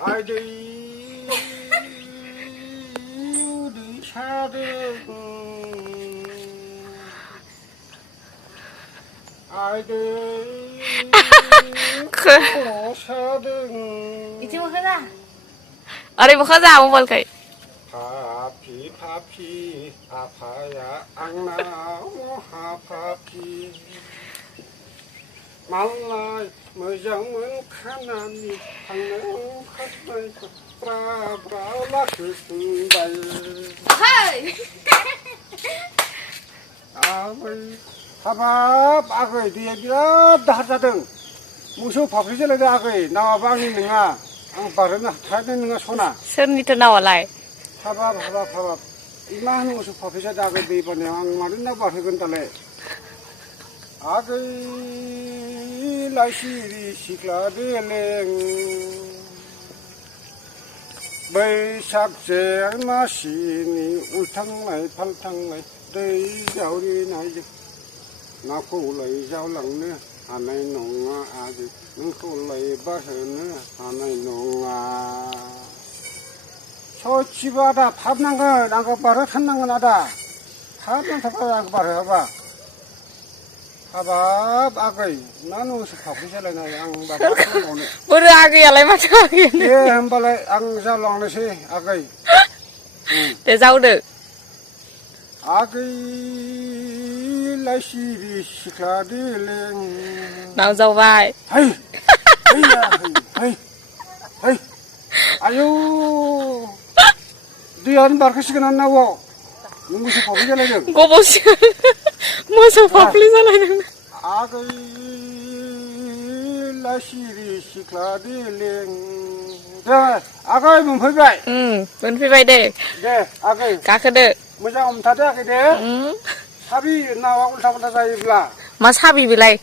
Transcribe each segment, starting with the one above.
Haydi dışarı Haydi koşadın İçim bakıda. Arı bu kadar mı bol kay? Papi apaya angna moha papi Malay moजां मोनखानानै थांनो खाथनाय ब्रा ब्रा लाखोबाय Hey! आबै हाबाब आगै दैया बिराद दाहार जादों मोसौ फाफ्लि जालायदों आगै नावाबा आंनि नङा आं बारहोनो हाथारनाय नङा सना सोरनिथो नावालाय? हाबाब इमान मोसौ फाफ्लि जादों आगै दै बानायाव आं मानो ना बारहोगोन दालाय आगै लाइसिरि सिख्ला देलें बैसाग जेठ मासिनि उल्थांनाय फाल्थांनाय दै जावरिनायजों नाखौलाय जावलांनो हानाय नङा आगै नोंखौलाय बारहोनो हानाय नङा सयथिबो आदा थाब नांगोन आंखौ बारहोथारनांगोन आदा थाब नांथारगोन आंखौ बारहोआबा हाबाब आगै मा नोंसो फाफ्लि जालायनाय आं बाबा खालामबावनो बोरो आगैयालाय माथो आगैयानो दे होमबालाय आं जालांनोसै आगै दे जावदो आगै लाइसिरि सिख्ला देलें नाव जावबाय है आयौ दैयानो बारखोसिगोन आं नावआव नों मोसौ फाफ्लि जालायदों गब'सिगोन मोसौ फाफ्लि जालायदों आगै लाइसिरि सिख्ला देलें दे आगै मोनफैबाय मोनफैबाय दे आगै गाखोदो मोजां हमथादो आगै दे साबि नावा उल्था पुल्था जायोब्ला मा साबि बेलाय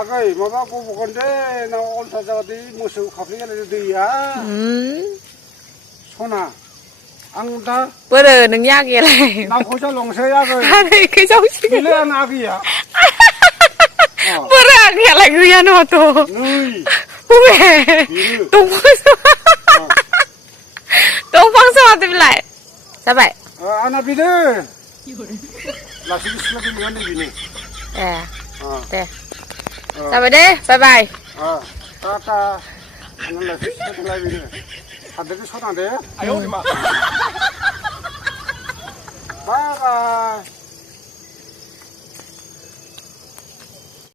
आगै माबा गबगोन दे नावा उल्था जाबादि मोसौ फाफ्लि जालायदों दैया सना आं दा बोरो नोंनि आगैयालाय नावखौ जालांसै आगै आगैखौ जावसिगोन बेलाय आं आगैया बोरो आगैयालाय गैयानो माथो नै बबे बेनो दंफांसो माथो बेलाय जाबाय आंना बेनो लासै सिख्ला देलेंआ नै बेनो ए दे जाबाय दे बाय बाय टाटा आंना लासै सिख्ला देलेंआ बेनो थादों सना दे बाय बाय